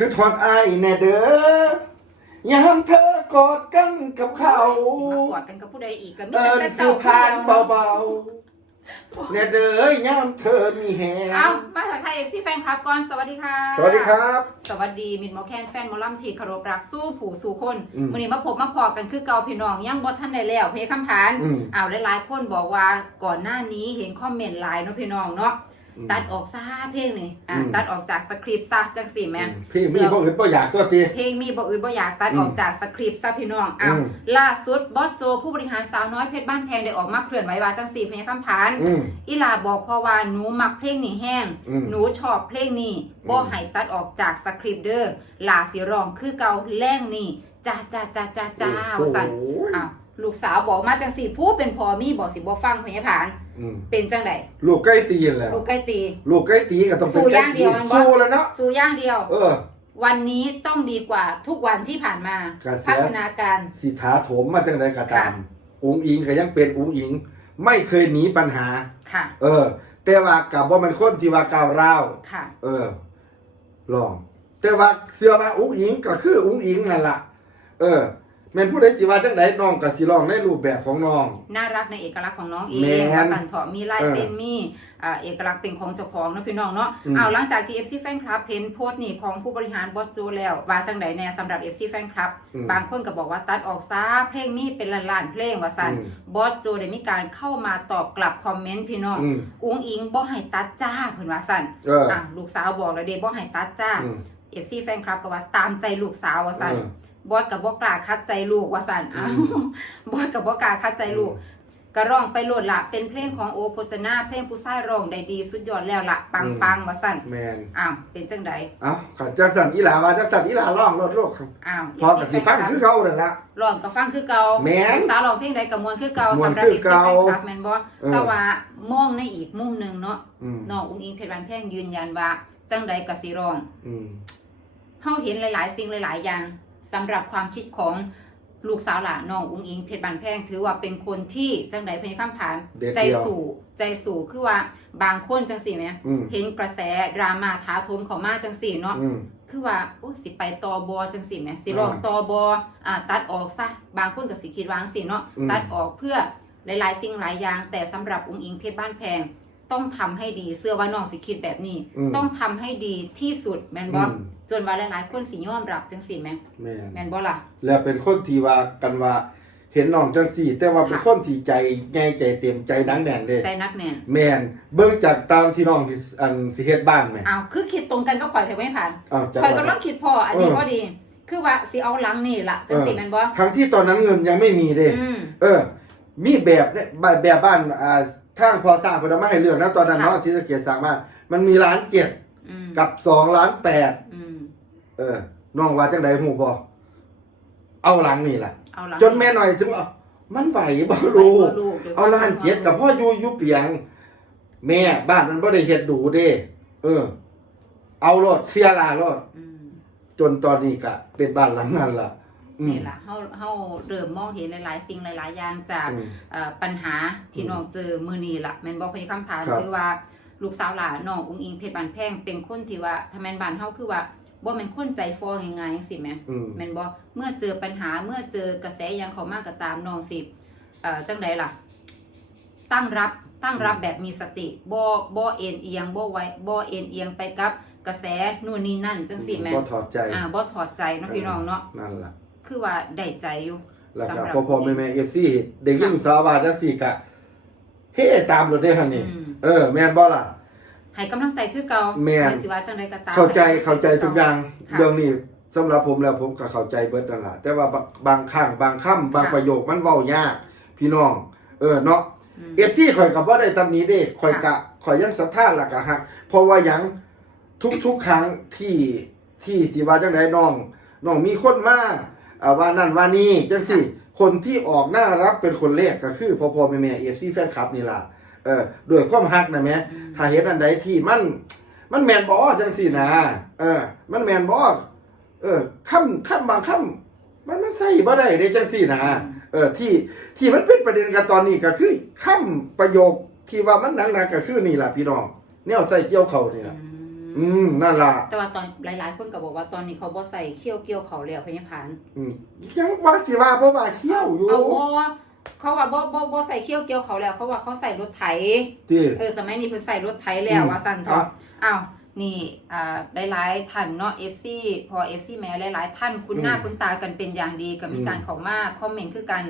คือทอดไอายแน่เด้อยามเธอกอดกันกับเขา มากอดกันกับผู้ใดอีกก็มีเอินแต่สิเจ้าพานเบาๆแน่เด้อยามเธอมีแหงเอามาทักทายเอฟซีแฟนคลับก่อนสวัสดีค่ะ สวัสดีครับ สวัสดีมิดหมอแคนแฟนหมอลำทีคารพรักสู้ผู้สู่คนอืมวันนี้มาพบมาพอกันคือเกาพี่น้องยังบ่ทันได้แล้วเพคำพานอืม อ้าวหลายๆคนบอกว่าก่อนหน้านี้เห็นคอมเมนต์หลายเนาะพี่น้องเนาะอืม ตัดออกซะเพลงนี่อะอืม ตัดออกจากสคริปต์ซะจังสี่แม่นพี่มีพวกอื่นบ่อยากตัวตี เพลงมีบ่อื่นบ่อยากตัดอืมออกจากสคริปต์ซะพี่น้องอ้าวอืม ล่าสุดบอสโจผู้บริหารสาวน้อยเพชรบ้านแพงได้ออกมาเคลื่อนไหวว่าจังสี่เพลงคำพานอืม อีหลาบอกเพราะว่าหนูมักเพลงนี้แห้ง อืมหนูชอบเพลงนี้บ่อืม ให้ตัดออกจากสคริปต์เด้อหลาสิร้องคือเก่าแรงนี่จ้าจ้าจ้าจ้าจ้าว่าซั่นโอ้ยอ้าว ลูกสาวบอกมาจังสี่ผู้เป็นพ่อมีบ่สิบ่ฟังพยาผาน อืมเป็นจังไดลูกใกล้ตีนแล้ว ลูกใกล้ตี ลูกใกล้ตีก็ต้องเป็นสู้ใกล้อย่างตีเดียวมันบ่ สู้แล้วเนาะสู้อย่างเดียว เออ วันนี้ต้องดีกว่าทุกวันที่ผ่านมา กระแส พัฒนาการ สิถาโถมมาจังไดก็ตาม ค่ะ อุงอิงก็ยังเป็นอุงอิง ไม่เคยหนีปัญหา ค่ะ เออ แต่ว่ากับว่ามันคนที่ว่าก้าวร้าว ค่ะ เออ ลอง แต่ว่าเสื้อว่าอุงอิงก็คืออุงอิงนั่นล่ะเออ แม่นผู้ใดสิว่าจังไดน้องก็สิลองในรูปแบบของน้อง น่ารักในเอกลักษณ์ของน้องเอแม่งนว่าสันเถาะมีลายเส้นเออมีอ่าเอกลักษณ์เป็นของเจ้าของเนาะพี่น้องเนาะอืม เอาหลังจากที่ FC Fan Club เห็นโพสต์นี่ของผู้บริหารบอสโจแล้วว่าจังไดแน่สำหรับ FC Fan Club อืม บางคนก็บอกว่าตัดออกซะเพลงนี้เป็นล้านๆเพลงว่าสันอืม บอสโจได้มีการเข้ามาตอบกลับคอมเมนต์พี่น้องอืมอุ้งอิงบ่ให้ตัดจ้าเพิ่นว่าสันเอออะลูกสาวบอกแล้วเด้บ่ให้ตัดจ้า อืม FC Fan Club ก็ว่าตามใจลูกสาวว่าสันเออ บอสกับบอกล้าคัดใจลูกว่าสันอ้าวอืบอสกับบอกล้าคัดใจลูกก็ร้องไปโหลดละเป็นเพลงของโอโพจนาเพลงผู้ชายร้องได้ดีสุดยอดแล้วละปังอืมปังว่าสั่นแมนอ้าวเป็นจังใดเอ้าขันจังสันอีหลาว่าจังสันอีหลาร้องรถโลกครับอ้าวพอกับสิฟังคือเขานั่นละร้องก็ฟังคือเก่าแม่นลูกสาวร้องเพลงใดกับมวนคือเก่าม่วนสำหรับคือเอ็กซ์เก่าแฟนคลับแม่นบ่เออแต่ว่ามองในอีกมุมหนึงเนาะอืมน้องอุ้งอิงเพชรวันแพงยืนยันว่าจังใดก็สิร้องอืมเฮาเห็นหลาย ๆ สิ่งหลาย ๆ อย่าง สำหรับความคิดของลูกสาวหล่ะน้องอุ้งอิงเพชรบันแพงถือว่าเป็นคนที่จังใดเพญข้ามผ่านเด็ดใจเดียวสู่ใจสู่คือว่าบางคนจังสี่ไหมอืม เห็นกระแสดราม่าท้าโทมเขามาจังสี่เนาะ อืม คือว่าโอ้สิไปตอบอจังสี่ไหมสิลองอ่าตอบออ่าตัดออกซะบางคนก็สิคิดวาจังสิเนาะอืม ตัดออกเพื่อหลายๆสิ่งหลายอย่าง แต่สำหรับอุ้งอิงเพชรบ้านแพง ต้องทำให้ดีเสื้อว่าน้องสิคิดแบบนี้อืมต้องทำให้ดีที่สุดแม่นบ่อืมจนว่าหลายๆคนสิยอมรับจังสี่ไหมแม่นแม่นบ่ล่ะแล้วเป็นคนที่ว่ากันว่าเห็นน้องจังสี่ แต่ว่าเป็นค่ะคนที่ใจง่ายใจเต็มใจหนังแน่นเด้ใจนักแน่นแม่นเบิ่งจากตามที่น้องที่อันสิเฮ็ดบ้านแม่อ้าวคือคิดตรงกันก็ข่อยแต่ไม่ผ่านอ้าวจังข่อยว่ากำลังคิดพออันนี้เออก็ดี คือว่าสิเอาหลังนี่ล่ะจังสี่แม่นบ่ทั้งที่ตอนนั้นเงินยังไม่มีเด้อืมเออ มีแบบเนี่ยแบบแบบบ้านอ่า ทางพอสร้างเพิ่นเอามาให้เลือกนะตอนนั้นค่ะเนาะศรีสะเกษสร้างบ้านมันมีล้านเจ็ดอืมกับสองล้านแปดอืมเออน้องว่าจังไดฮู้บ่เอาหลังนี่ล่ะเอาหลังจนแม่หน่อยถึงว่ามันไหวบ่รู้บ่รู้ ดี๋ยวเอาล้านเจ็ดกับพ่ออยู่อยู่เปียง แม่บ้านมันบ่ได้เฮ็ดดูเด้ เออ เอารถเสียลารถอืมจนตอนนี้ก็เป็นบ้านหลังนั้นล่ะอืม นี่ล่ะเฮาเฮาเริ่มมองเห็นหลายๆ สิ่งหลาย ๆ อย่างจากอืมเอ่อปัญหาที่น้องเจอมื้อนี้ล่ะแม่นบ่พยคำถามครับ คือว่าลูกสาวหลานน้องอุ้งอิงเพชรบานแพงเป็นคนที่ว่าถ้าแม่นบ้านเฮาคือว่าบ่แม่นคนใจฟอง่ายๆจังซี่แหม อืม แม่นบ่เมื่อเจอปัญหาเมื่อเจอกระแสหยังเขามากก็ตามน้องสิเอ่อจังใดล่ะ ตั้งรับตั้งรับแบบมีสติบ่บ่เอ็นเอียงบ่ไว้บ่เอ็นเอียงไปกับกระแสนู่นนี่นั่นจังซี่แหม่บ่ถอดใจ อ่าบ่ถอดใจเนาะพี่น้องเนาะ นั่นล่ะ คือว่าได้ใจอยู่แล้วก็สำหรับพ่อพ่อแม่แม่เอฟซีได้ยินสาวว่าจังซี่ก็เฮ้ตามรถได้หั่นนี่อืมเออ แม่นบ่ล่ะให้กำลังใจคือเก่าแม่นว่าสิว่าจังใดก็ตามเข้าใจเข้าใจทุกอย่างค่ะเรื่องนี้สำหรับผมแล้วผมก็เข้าใจเบิดนั่นล่ะแต่ว่าบางบางครั้งบางคำบางค่ะประโยคมันเว้ายาก พี่น้อง เออเนาะอืมเอฟซีข่อยก็บ่ได้ตำหนี้เด้ข่อยกะข่อยยังศรัทธาล่ะกะฮักเพราะว่าหยังทุกๆครั้งที่ที่สิว่าจังไดน้องน้องมีคนมา อ่าว่านั่นว่านี่จังซี่คนที่ออกหน้ารับเป็นคนแรกก็คือพ่อพ่อแม่แม่เอฟซีแฟนคลับนี่ล่ะเออด้วยความฮักนะแม่อืมถ้าเห็นอันใดที่มันมันแมนบอจังสี่นะเออ มันแมนบอเออคำคำบางคำมันมันใส่บ่ได้เด้จังสี่นะเออที่ที่มันเป็นประเด็นกันตอนนี้ก็คือคำประโยคที่ว่ามันหนักๆก็คือนี่ล่ะพี่น้องแนวใส่เกี่ยวเขานี่ล่ะ อือือืมนั่นล่ะแต่ว่าตอนหลาย ๆ คนก็บอกว่าตอนนี้เขาบ่ใส่เขี้ยวเกี่ยวเขาแล้วพญาพานอืมยังว่าสิว่าเพราะว่าเขี้ยวอยู่เอาบ่เขาว่าบ่บ่บ่ใส่เขี้ยวเกี่ยวเขาแล้ว เขาว่าเขาใส่รถไถที่เออสมัยนี้เพิ่นใส่รถไถแล้วว่าซั่นเถครัอะบอ้าวนี่อ่าหลายๆท่านเนาะ FC พอ FC แม้หลาย ๆ ท่านคุณหน้าคุณตากันเป็นอย่างดีก็มีการเข้ามาคอมเมนต์คือกัน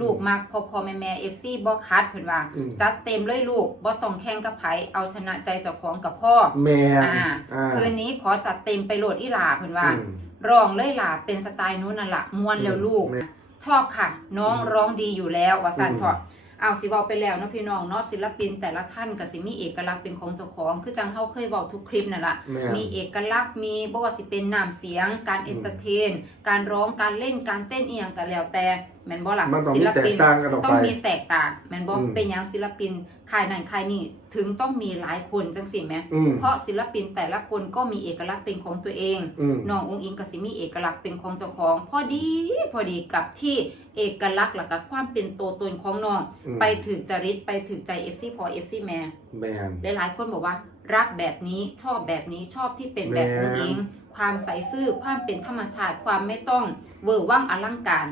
ลูกมักพอพอแม่แม่ FC บ่คัดเพิ่นว่า อืม จัดเต็มเลยลูกบ่ต้องแข่งกับไผเอาชนะใจเจ้าของกับพ่อแมนอ่าอ่าคืนนี้ขอจัดเต็มไปโหลดอีหลาเพิ่นว่า อืม ร้องเลยล่ะเป็นสไตล์นู้นน่ะละมวนแล้วลูกอืมชอบค่ะ น้องอืมร้องดีอยู่แล้วว่าสันอืม เถอะเอาสิเว้าไปแล้วเนาะพี่น้องเนาะศิลปินแต่ละท่านก็สิมีเอกลักษณ์เป็นของเจ้าของคือจังเฮาเคยเว้าทุกคลิปนั่นล่ะ แม่นมีเอกลักษณ์มีบ่ว่าสิเป็นน้ำเสียง การเอนเตอร์เทน การร้องการเล่นการเต้นอีหยังก็แล้วแต่ แม่นบ่ล่ะมันต้องศิมีลแตปิกนต่างกันออกต้อไปงมีแตกต่างแม่นบ่อืม เป็นหยังศิลปินค่ายนั้นค่ายนี้ถึงต้องมีหลายคนจังซี่แหมอืมเพราะศิลปินแต่ละคนก็มีเอกลักษณ์เป็นของตัวเองอืม น้ององค์อิงก็สิมีเอกลักษณ์เป็นของเจ้าของพอดีพอดีกับที่เอกลักษณ์หลักกับความเป็นตัวตนของน้อง อืม ไปถึงจริตไปถึงใจ FC พอ FC แม่ แมน หลายๆ คนบอกว่ารักแบบนี้ชอบแบบนี้ชอบที่เป็นแบบองค์อิง ความใสซื่อความเป็นธรรมชาติความไม่ต้องเวอร์ว่างอลังการ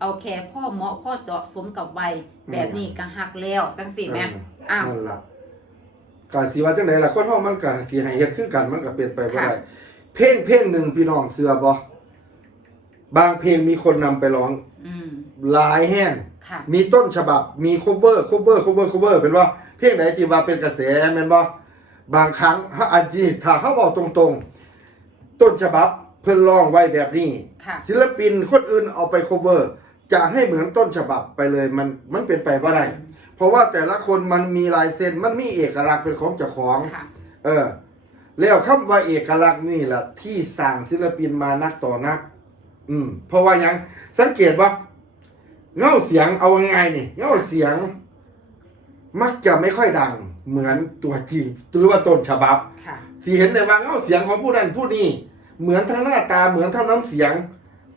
เอาแค่พ่อเหมาะพ่อเจาะสมกับวัยแบบนี้ก็หักแล้วจังสิแม่อ้าวนั่นล่ะการสิว่าจังไดล่ะคนเฮามันก็สิให้เฮ็ดคือกันมันก็เป็นไปบ่ค่ะได้เพลงเพลงหนึ่งพี่น้องเสือบ่บางเพลงมีคนนำไปร้องอืมหลายแห้งค่ะมีต้นฉบับ มี cover cover cover cover เป็นว่าเพลงไหนที่ว่าเป็นกระแสแม่นบ่บางครั้งถ้าอันที่ถ้าเฮาบอกตรงๆ ต้นฉบับเพิ่นร้องไว้แบบนี้ค่ะศิลปินคนอื่นเอาไป cover จะให้เหมือนต้นฉบับไปเลยมันมันเป็นไปบ่ได้เพราะว่าแต่ละคนมันมีลายเซ็นมันมีเอกลักษณ์เป็นของเจ้าของ ค่ะ เออ แล้วคำว่าเอกลักษณ์นี่แหละที่สร้างศิลปินมานักต่อนัก อืม เพราะว่าหยังสังเกตว่าเงาเสียงเอาง่ายๆนี่เงาเสียง มักจะไม่ค่อยดัง เหมือนตัวจริงหรือว่าต้นฉบับ ค่ะ สีเห็นได้ว่าเงาเสียงของผู้นั้นผู้นี้เหมือนทั้งหน้าตาเหมือนทั้งน้ำเสียง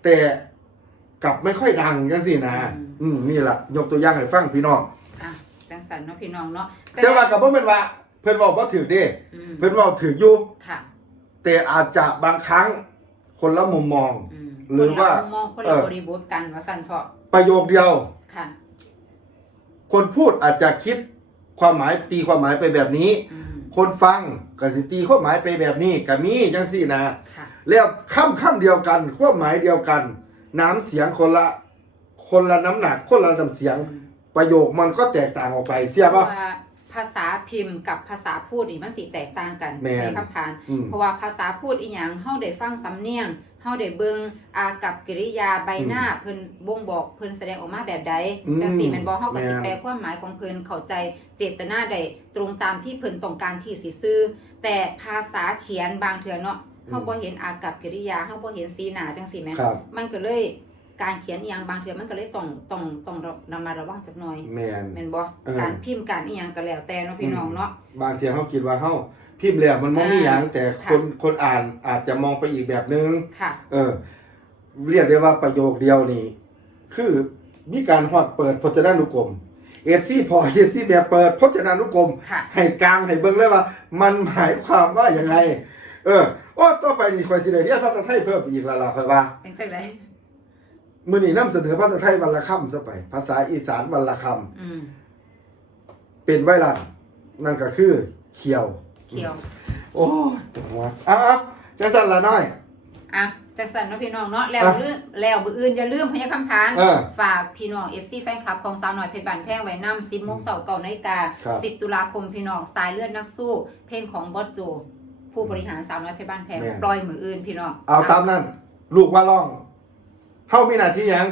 แต่ กลับไม่ค่อยดังจังสินะอืมอืมนี่แหละยกตัวอย่างให้ฟังพี่น้องอะจังสันเนาะพี่น้องเนาะแต่ว่ากับเพื่อนว่า เพื่อนบอกว่าถือเด้อืมเพื่อนบอกถืออยู่ค่ะ แต่อาจจะบางครั้งคนละมุมมองอืมหรือว่าคนละมุมมองคนเอละอบริบทกันว่าสันเถาะประโยคเดียวค่ะ คนพูดอาจจะคิดความหมายตีความหมายไปแบบนี้อืมคนฟังก็สิตีความหมายไปแบบนี้ก็มีจังสี่นะค่ะแล้วคำคำเดียวกันความหมายเดียวกัน น้ำเสียงคนละ คนละน้ำหนัก คนละน้ำเสียง ประโยคมันก็แตกต่างออกไปเสียเพราะป่ะว่าภาษาพิมพ์กับภาษาพูดนี่มันสิแตกต่างกันแม่นในคำพาน อืมเพราะว่าภาษาพูดอีหยังเฮาได้ฟังสำเนียงเฮาได้เบิ่งอากับกิริยาใบหน้าเพิ่นบ่งบอกเพิ่นแสดงออกมาแบบใดอืมจังซี่แม่นบ่เฮาก็สิแม่น แปลความหมายของเพิ่นเข้าใจเจตนาได้ตรงตามที่เพิ่นต้องการที่สิซื้อ แต่ภาษาเขียนบางเทื่อเนาะ เฮาบ่เห็นอากับกิริยาเฮาบ่เห็นสีหน้าจังซี่แหมครับ มันก็เลยการเขียนอีหยังบางเทื่อมันก็เลยต้องต้องต้องระมัดระวังจักหน่อยแมน แม่นบ่เออ การพิมพ์การอีหยังก็แล้วแต่เนาะพี่น้องเนาะ บางทีเขาคิดว่าเขาพิมพ์แล้วมันมองไม่อย่างแต่ค่ะ คนคนอ่านอาจจะมองไปอีกแบบนึง ค่ะ เออ เรียกได้ว่าประโยคเดียวนี่คือมีการฮอดเปิดพจนานุกรมเอฟซีพอเอฟซีแบบเปิดพจนานุกรมค่ะ ให้กลางให้เบิ่งเลยว่า มันหมายความว่าอย่างไง เออโอ้ต่อไปนี่คอยสิได้เรียนภาษาไทยเพิ่มอีกและล่ะค่อยว่าเป็นจังไดมื้อนี้นำเสนอภาษาไทยวันละคำซะไป ภาษาอีสานวันละคำอืมเป็นไวรัสนั่นก็คือ เขียว เขียว โอ้ยปวดหัวอะอะจังสั่นละน้อย อะจังสันเนาะพี่น้องเนาะแล้วอะลืมแล้วมื้ออื่นอย่าลืมพญาคำพานเออฝากพี่น้อง FC แฟนคลับของสาวน้อยเพชรบานแพงไว้นำ10โมงเช้าเก้านาฬิกาครับ 10 ตุลาคมพี่น้องสายเลือดนักสู้ เพลงของบอสโจ ผู้บริหารสาวน้อยเพชรบ้านแพงแม่น ปล่อยมืออื่นพี่น้องเอาตามนั้น ลูกว่าร้องเฮามีหน้าที่หยัง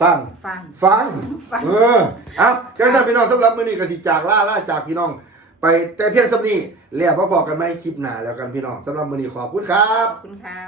ฟัง ฟัง ฟัง ฟัง เออเอาจังสั่นพี่น้องสำหรับมื้อนี้ก็สิจากล่าล่าจากพี่น้อง ไปแต่เพียงสำนี้แล้วพอๆกันไหมคลิปหน้าแล้วกันพี่น้องสำหรับมื้อนี้ขอบคุณครัขบ อบคุณค่ะ